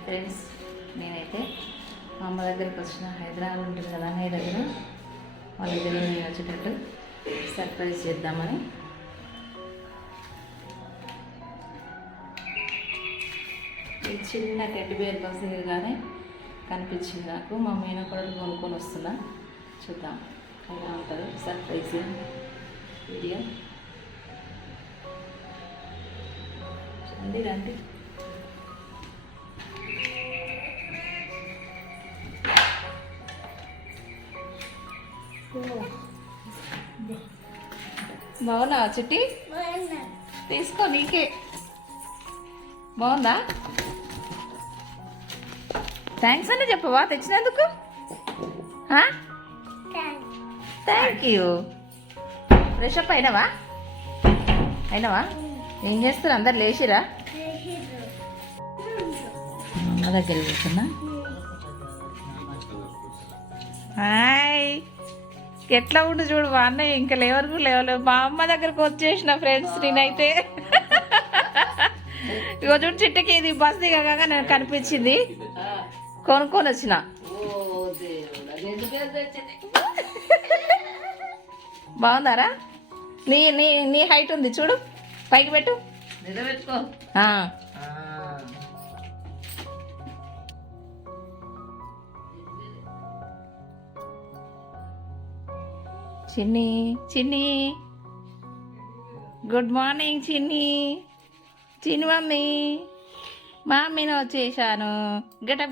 Hi friends, నేనైతే మా అమ్మ దగ్గరికి వచ్చిన. హైదరాబాద్ ఉంటుంది కదా అన్నయ్య దగ్గర, వాళ్ళ దగ్గర నేను వచ్చేటట్టు సర్ప్రైజ్ చేద్దామని. ఈ చిన్న టెడ్డి బేర్ బస్సుగానే కనిపించింది నాకు. మా మేనకోడలు కొనుక్కొని వస్తున్నా, చూద్దాం ఎలా ఉంటుంది సర్ప్రైజ్ వీడియో. రండి రండి. బాగున్నా చిట్టి? తీసుకో, నీకే. బాగుందా? థ్యాంక్స్ అని చెప్పవా తెచ్చినందుకు? Thank you. ఫ్రెష్ అప్ అయినావా? ఏం చేస్తారు? అందరు లేచిరా? అమ్మ దగ్గర కూర్చున్నా. హాయ్, ఎట్లా ఉండు చూడు. మా అన్నయ్య ఇంకా లేవరు లేవలేవు. మా అమ్మ దగ్గరకు వచ్చేసిన ఫ్రెండ్స్. నేనైతే ఇగో చూడు, చిట్టకి ఇది బస్ దిగగా నేను కనిపించింది, కొనుక్కొని వచ్చిన. బాగుందారా? నీ నీ నీ హైట్ ఉంది చూడు, పైకి పెట్టు. నిలబెట్టుకో. చిన్ని చిన్ని, గుడ్ మార్నింగ్ చిన్ని. చిన్ని మమ్మీని వచ్చేసాను. గెటప్